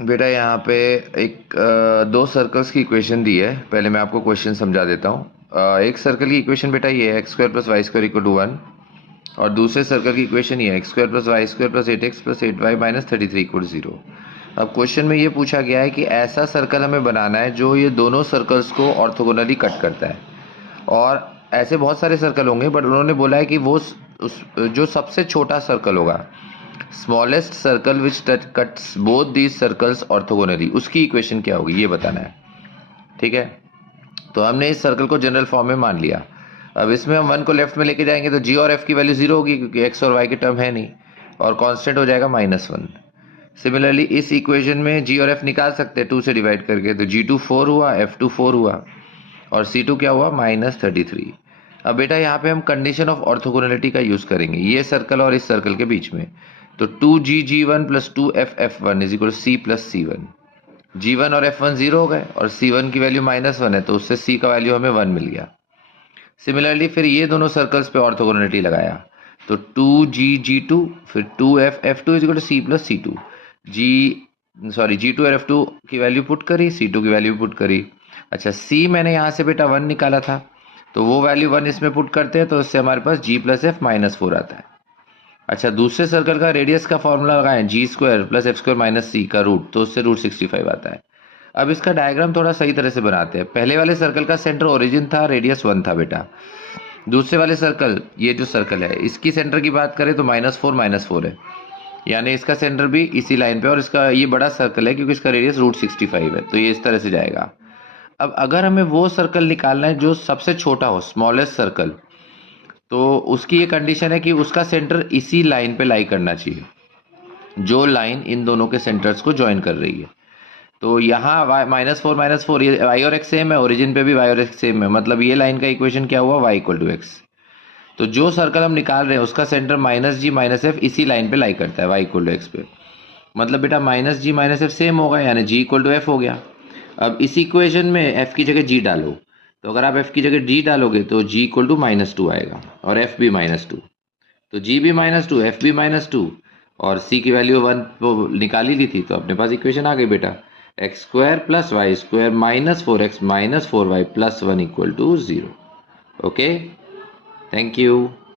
बेटा यहाँ पे एक दो सर्कल्स की इक्वेशन दी है। पहले मैं आपको क्वेश्चन समझा देता हूँ। एक सर्कल की इक्वेशन बेटा ये है, x square plus y square equal to 1। और दूसरे सर्कल की इक्वेशन ये है, x square plus y square plus 8x plus 8y minus 33 equal 0। अब क्वेश्चन में ये पूछा गया है कि ऐसा सर्कल हमें बनाना है जो ये दोनों सर्कल्स को ऑर्थोगोनली कट करता है। और ऐसे बहुत सारे सर्कल होंगे, बट उन्होंने बोला है कि वो जो सबसे छोटा सर्कल होगा, smallest circle which cuts both these circles orthogonally, उसकी इक्वेशन क्या होगी ये बताना है। ठीक है, तो हमने इस सर्कल को जनरल फॉर्म में मान लिया। अब इसमें हम 1 को लेफ्ट में लेके जाएंगे तो जी और एफ की वैल्यू 0 होगी, क्योंकि एक्स और वाई की टर्म है नहीं, और कांस्टेंट हो जाएगा -1। सिमिलरली इस इक्वेशन में जी और एफ निकाल सकते हैं 2 से डिवाइड करके, तो G2 4 हुआ, F2 4 हुआ, और C2 क्या हुआ, -33। अब बेटा यहाँ पे हम कंडीशन ऑफ ऑर्थोगोनलिटी का यूज करेंगे ये सर्कल और इस सर्कल के बीच में। तो 2GG1 plus 2FF1 is equal C plus C1। G1 और F1 0 हो गए, और C1 की वैल्यू -1 है, तो उससे C का वैल्यू हमें 1 मिल गया। सिमिलरली फिर ये दोनों सर्कल्स पे ऑर्थोगोनलिटी लगाया, तो 2GG2 फिर 2FF2 is equal to C plus C2। G2 और F2 की वैल्यू पुट करी, C2 की वैल्यू पुट करी। अच्छा, C मैंने यहाँ से बेटा 1 निकाला था, तो वो वैल्यू 1 इसमें पुट करते हैं, तो इससे हमारे पास G प्लस F -4 आता है। अच्छा, दूसरे सर्कल का रेडियस का फॉर्मूला लगाएं, g square plus f square minus c का रूट, तो उससे √65 आता है। अब इसका डायग्राम थोड़ा सही तरह से बनाते हैं। पहले वाले सर्कल का सेंटर ओरिजिन था, रेडियस 1 था बेटा। दूसरे वाले सर्कल, ये जो सर्कल है, इसकी सेंटर की बात करें तो -4 है, यानी इसका सेंटर भी इसी लाइन पे, और इसका ये बड़ा सर्कल है क्योंकि इसका रेडियस √65 है, तो ये इस तरह से जाएगा। अब अगर हमें वो सर्कल निकालना है जो सबसे छोटा हो, स्मॉलेस्ट सर्कल, तो उसकी ये कंडीशन है कि उसका सेंटर इसी लाइन पे लाई करना चाहिए, जो लाइन इन दोनों के सेंटर्स को ज्वाइन कर रही है। तो यहाँ -4 ये y और x सेम है, ओरिजिन पे भी y और x सेम है, मतलब ये लाइन का इक्वेशन क्या हुआ, y इक्वल टू x। तो जो सर्कल हम निकाल रहे हैं उसका सेंटर -g-f इसी लाइन पे लाई करता है, y इक्वल टू x पे। मतलब बेटा -g-f सेम होगा, यानी g इक्वल टू f हो गया। अब इस इक्वेशन में f की जगह g डालो, तो अगर आप f की जगह g डालोगे तो g इक्वल टू -2 आएगा, और f भी -2, तो g भी -2, f भी -2, और c की वैल्यू 1 तो निकाल ही ली थी, तो अपने पास इक्वेशन आ गई बेटा, x square plus y square -4x -4y +1 equal to 0। Okay, thank you.